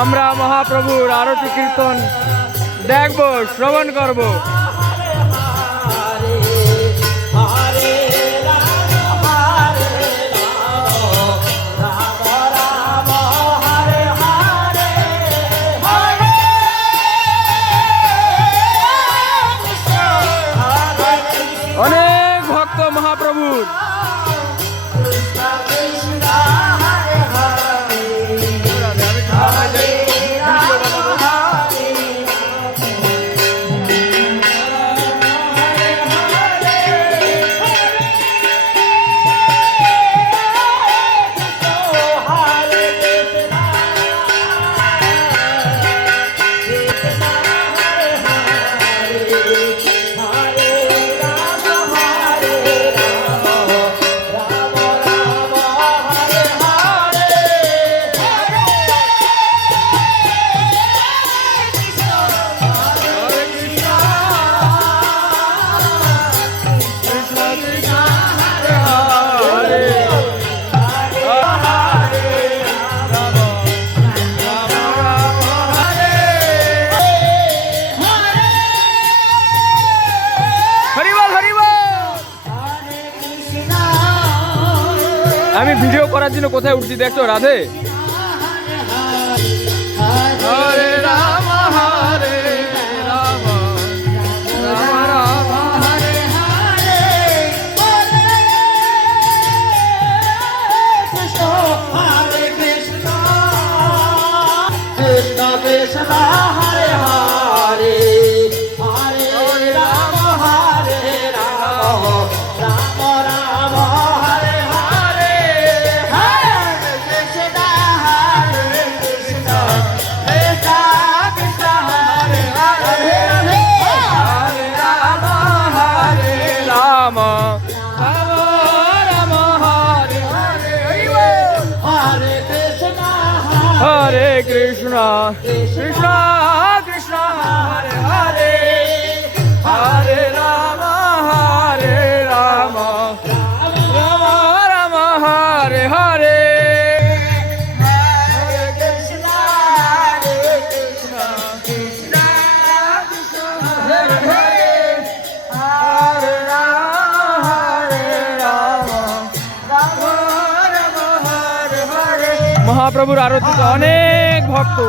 আমরা মহাপ্রভুর আরতি কীর্তন দেখব, শ্রবণ করব। অনেক ভক্ত মহাপ্রভুর। আমি ভিডিও করার জন্য কোথায় উঠছি দেখছো রাধে? হরে রাম হরে রাম রাম রাম হরে হরে, কৃষ্ণ হরে কৃষ্ণ কৃষ্ণ কৃষ্ণ হরে হরে, হরে রাম হরে রাম রাম রাম হরে হরে, হরে কৃষ্ণ হরে কৃষ্ণ কৃষ্ণ কৃষ্ণ হরে হরে, হরে রাম হরে রাম রাম রাম হরে হরে, হরে কৃষ্ণ কৃষ্ণ কৃষ্ণ হরে হরে, হরে রাম রাম রাম হরে হরে, হরে কৃষ্ণ কৃষ্ণ কৃষ্ণ হরে হরে, হরে রাম রাম রাম হরে হরে। মহাপ্রভুর আরতিতে অনেক ভক্ত।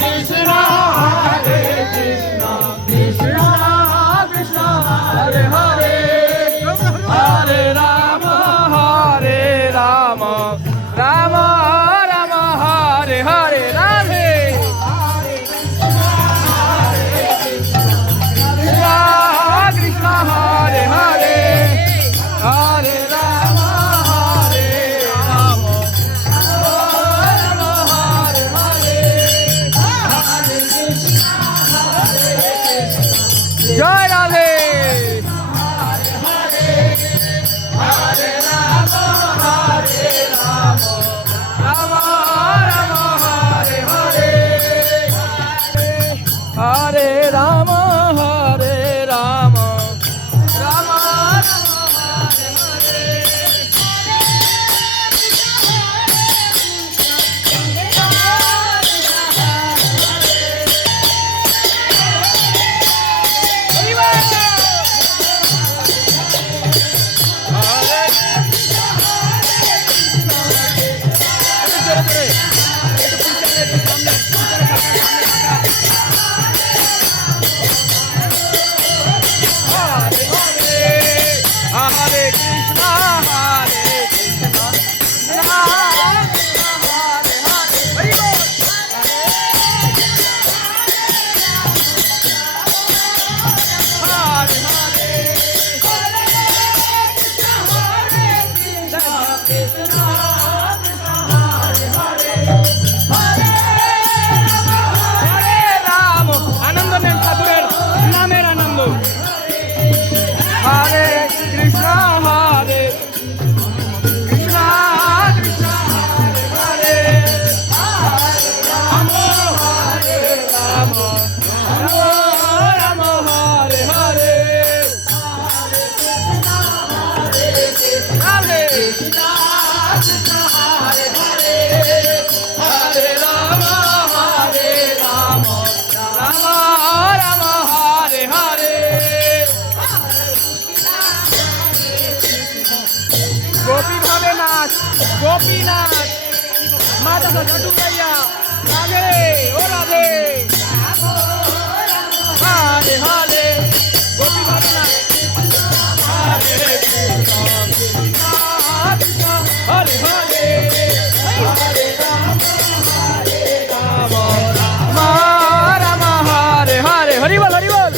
Krishna गोपीनाथ माता सा लड्डू भैया राधे ओ राधे हरे हरे गोपी भटनाथ हरे हरे हरे राम हरे हरे हरि बोल हरि बोल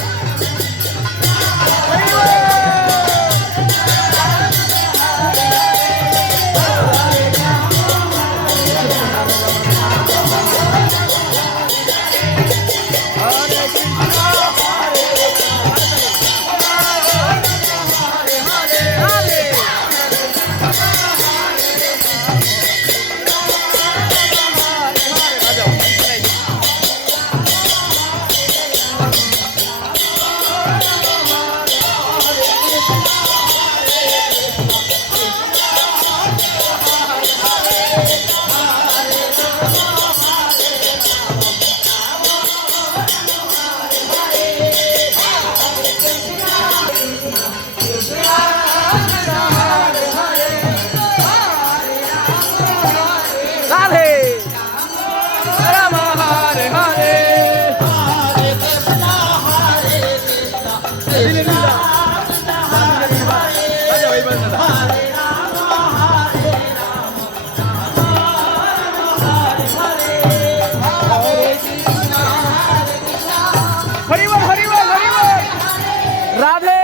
राधे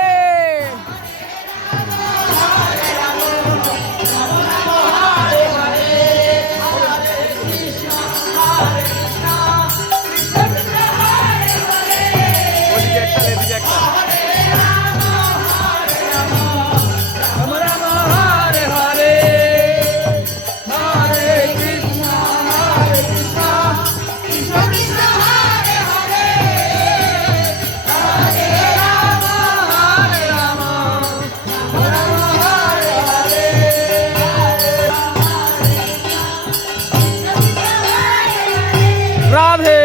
राधे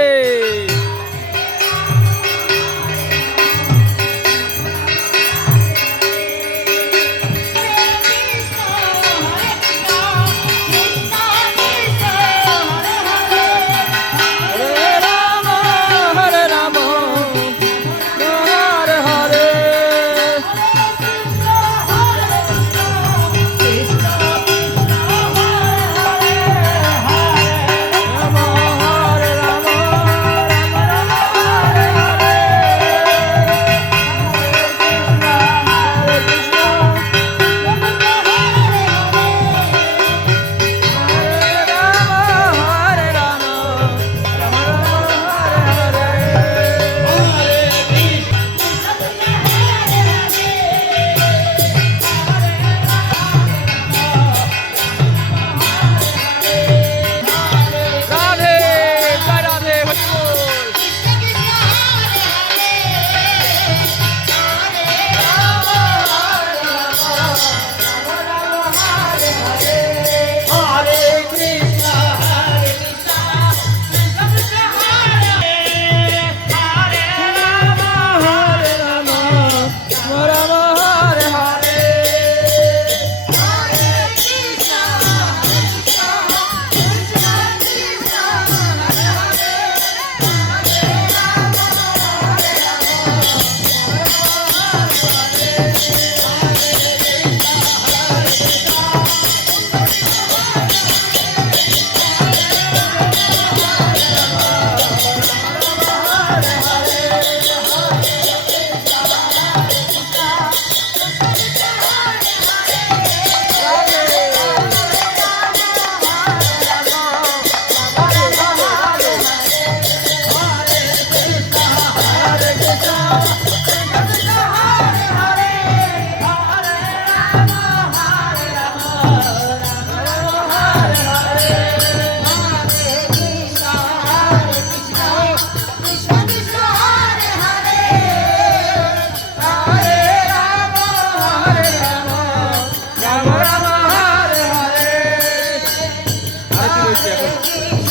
এখন